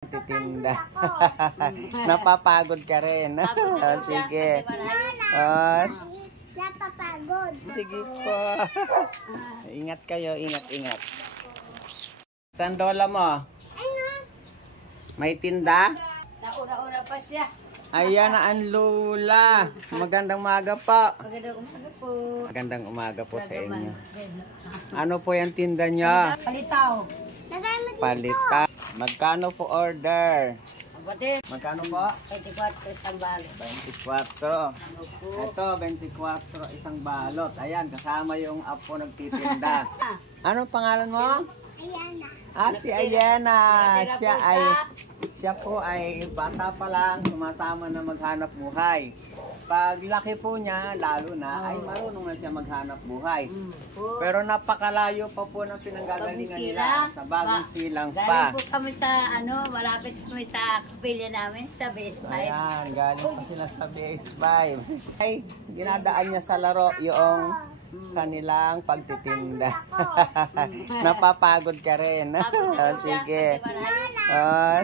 Titinda. Napapagod ka rin. Oh, sige. Oh, Napapagod. sige po. Ingat kayo, ingat. Saan lola mo? Ano? May tinda? Nauna-una pa siya. Ayan na ang lola. Magandang umaga po. Magandang umaga po. Magandang umaga po sa inyo. Ano po yung tinda niya? Palitaw. Lagay mo dito. Palita. Magkano po order? Kapatid, Magkano po? 24 isang balo. 24. Ano po? Ito, 24 isang balot. Ayan, kasama yung apo nagtitinda. Anong pangalan mo? Ayan na. Si Ayana. Siya po ay bata pa lang, sumasama na maghanap buhay. Pag laki po niya, lalo na, ay marunong na siya maghanap buhay. Pero napakalayo pa po ng pinanggagalingan nila sa bagong silang pa. Galing po kami sa, malapit kami sa kapilya namin, sa BS5. Ayan, galing pa sila sa BS5. Ay, ginadaan niya sa laro yung kanilang pagtitinda. Napapagod ka rin. Oh, sige. Oh,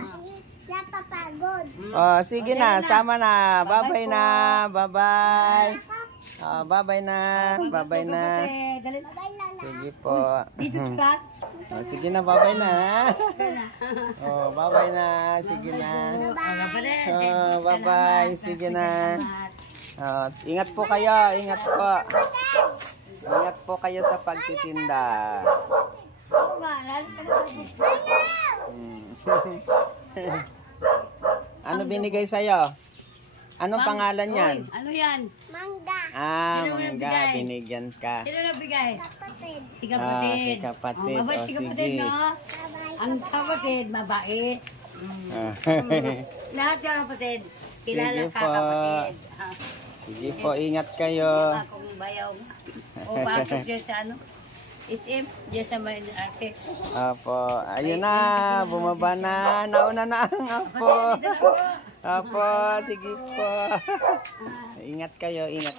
Napapagod. oh, sige na, sama na. Bye-bye na. Bye-bye. Oh, bye-bye na. Bye-bye na. Dali. Bye, Lola. Sige po. Dito ka. Oh, sige na, bye-bye na. Oh, bye-bye na. Sige na. Oh, bye-bye. Sige na. Oh, ingat po kayo. Ingat po. Ingat po kayo sa pagtitinda. Oo nga, lalo ka na. Ano binigay sa'yo? Anong pangalan yan? Ano yan? Mangga. Sino Mangga. nagbigay? Binigyan ka. Sino nabigay? Kapatid. Si kapatid. Si kapatid. Mabait Oh, si kapatid, sige. no? Bye-bye. Ang kapatid, mabait. Lahat yung kapatid. Kilala Sige ka po. kapatid. Sige po, ingat kayo. Diba kung bayaw nga. O bakit dyan sa SM, dyan sa may arte. Apo, ayun na, bumaba na. Nauna na ang apo. Apo, sige po. Ingat kayo, ingat.